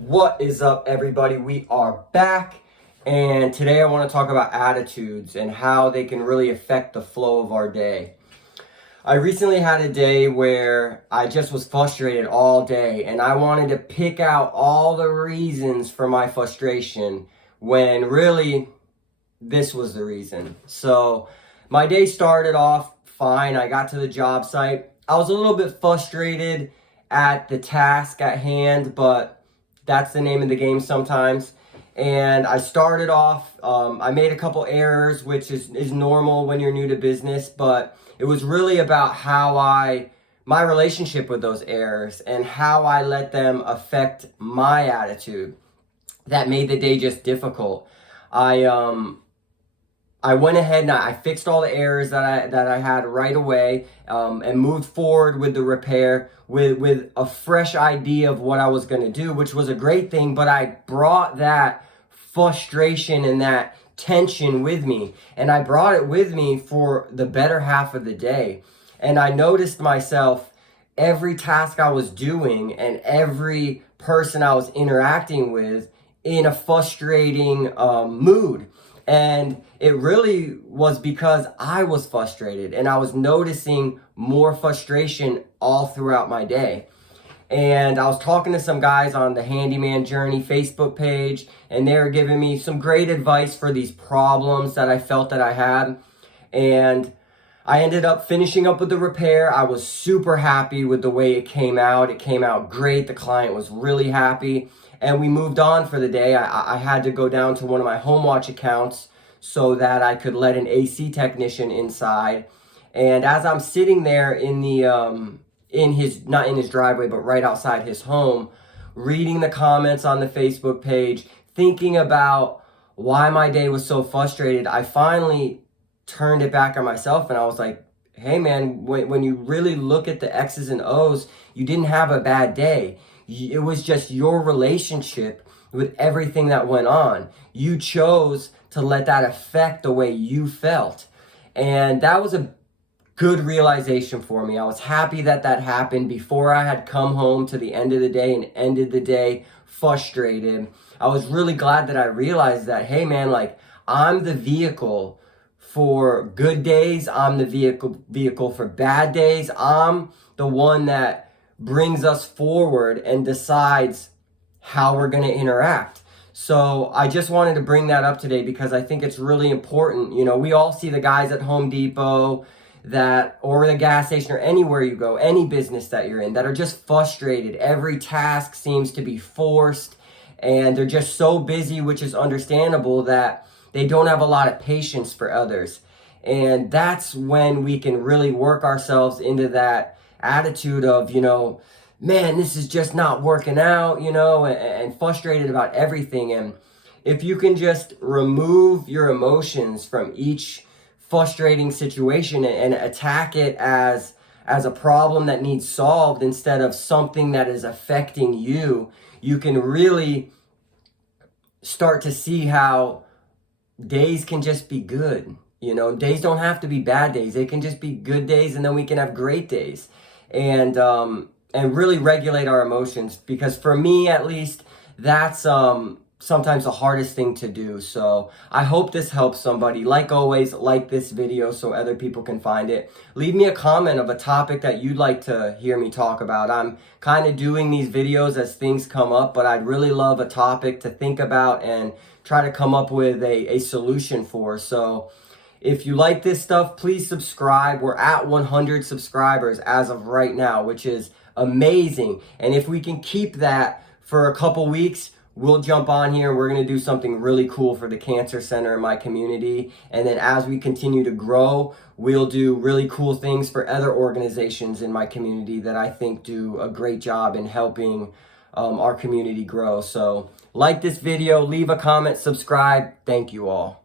What is up, everybody? We are back, and today I want to talk about attitudes and how they can really affect the flow of our day. I recently had a day where I just was frustrated all day, and I wanted to pick out all the reasons for my frustration when really this was the reason. So my day started off fine. I got to the job site. I was a little bit frustrated at the task at hand, but that's the name of the game sometimes. And I started off, I made a couple errors, which is normal when you're new to business, but it was really about my relationship with those errors and how I let them affect my attitude that made the day just difficult. I went ahead and I fixed all the errors that I had right away, and moved forward with the repair with a fresh idea of what I was going to do, which was a great thing. But I brought that frustration and that tension with me, and I brought it with me for the better half of the day. And I noticed myself every task I was doing and every person I was interacting with in a frustrating mood. And it really was because I was frustrated and I was noticing more frustration all throughout my day. And I was talking to some guys on the Handyman Journey Facebook page, and they were giving me some great advice for these problems that I felt that I had. And I ended up finishing up with the repair. I was super happy with the way it came out. It came out great. The client was really happy. And we moved on for the day. I had to go down to one of my HomeWatch accounts so that I could let an AC technician inside. And as I'm sitting there in the not in his driveway, but right outside his home, reading the comments on the Facebook page, thinking about why my day was so frustrated, I finally turned it back on myself and I was like, hey man, when you really look at the X's and O's, you didn't have a bad day. It was just your relationship with everything that went on. You chose to let that affect the way you felt. And that was a good realization for me. I was happy that happened before I had come home to the end of the day and ended the day frustrated. I was really glad that I realized that, hey man, like, I'm the vehicle for good days. I'm the vehicle for bad days. I'm the one that brings us forward and decides how we're going to interact. So I just wanted to bring that up today because I think it's really important. You know, we all see the guys at Home Depot or the gas station or anywhere you go, any business that you're in, that are just frustrated. Every task seems to be forced and they're just so busy, which is understandable, that they don't have a lot of patience for others. And that's when we can really work ourselves into that attitude of, man, this is just not working out, and frustrated about everything. And if you can just remove your emotions from each frustrating situation and attack it as a problem that needs solved instead of something that is affecting you, you can really start to see how days can just be good. Days don't have to be bad days. They can just be good days, and then we can have great days. And really regulate our emotions, because for me, at least, that's sometimes the hardest thing to do. So I hope this helps somebody. Like always, like this video so other people can find it. Leave me a comment of a topic that you'd like to hear me talk about. I'm kind of doing these videos as things come up, but I'd really love a topic to think about and try to come up with a solution for. So if you like this stuff, please subscribe. We're at 100 subscribers as of right now, which is amazing. And if we can keep that for a couple weeks, we'll jump on here and we're going to do something really cool for the cancer center in my community. And then as we continue to grow, we'll do really cool things for other organizations in my community that I think do a great job in helping our community grow. So like this video, leave a comment, subscribe. Thank you all.